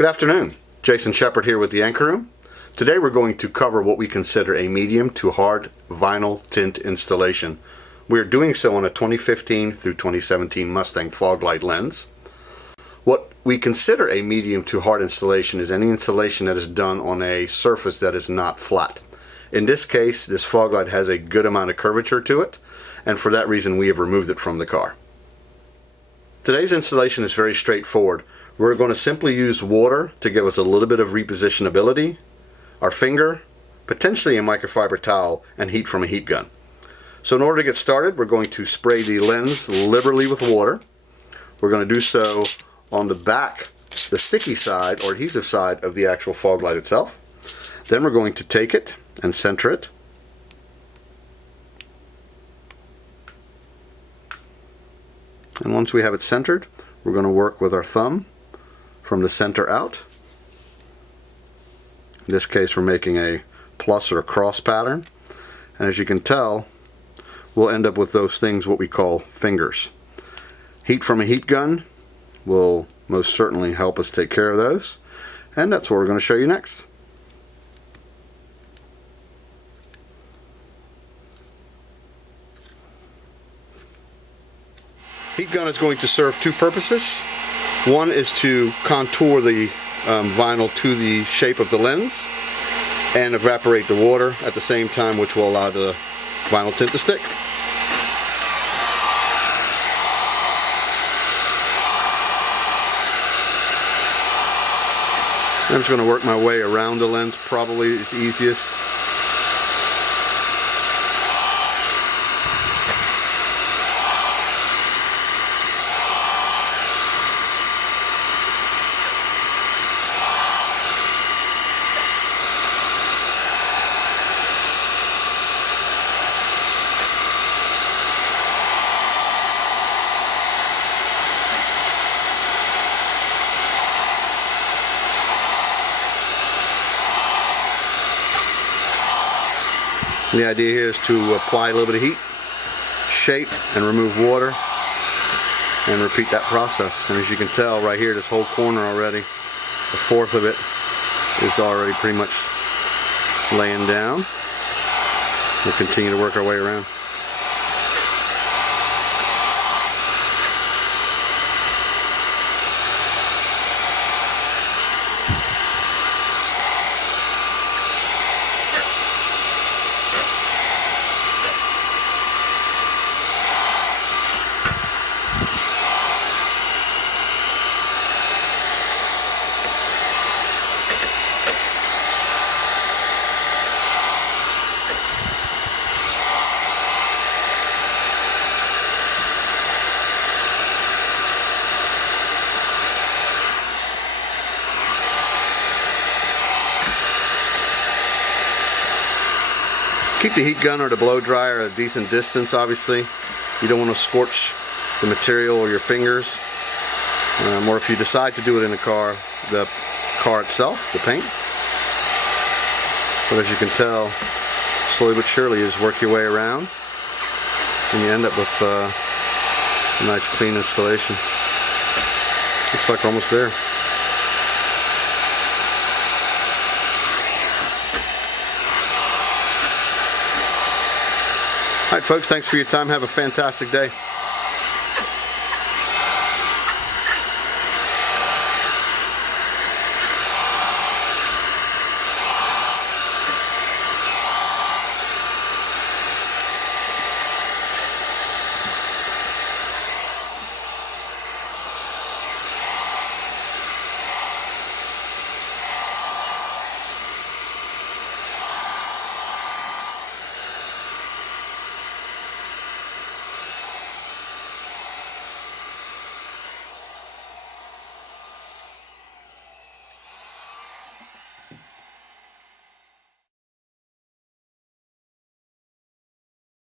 Good afternoon. Jason Shepard here with the AnchorRoom. Today we're going to cover what we consider a medium to hard vinyl tint installation. We're doing so on a 2015 through 2017 Mustang fog light lens. What we consider a medium to hard installation is any installation that is done on a surface that is not flat. In this case, this fog light has a good amount of curvature to it, and for that reason we have removed it from the car. Today's installation is very straightforward. We're going to simply use water to give us a little bit of repositionability, our finger, potentially a microfiber towel, and heat from a heat gun. So in order to get started, we're going to spray the lens liberally with water. We're going to do so on the back, the sticky side or adhesive side of the actual fog light itself. Then we're going to take it and center it. And once we have it centered, we're going to work with our thumb from the center out. In this case we're making a plus or a cross pattern, and as you can tell we'll end up with those things what we call fingers. Heat from a heat gun will most certainly help us take care of those, and that's what we're going to show you next. Heat gun is going to serve two purposes. One is to contour the vinyl to the shape of the lens and evaporate the water at the same time, which will allow the vinyl tint to stick. I'm just going to work my way around the lens, probably is easiest. The idea here is to apply a little bit of heat, shape and remove water, and repeat that process. And as you can tell right here, this whole corner already, a fourth of it is already pretty much laying down. We'll continue to work our way around. Keep the heat gun or the blow dryer at a decent distance, obviously. You don't want to scorch the material or your fingers. Or if you decide to do it in the car itself, the paint. But as you can tell, slowly but surely you just work your way around and you end up with a nice clean installation. Looks like we're almost there. Alright folks, thanks for your time. Have a fantastic day.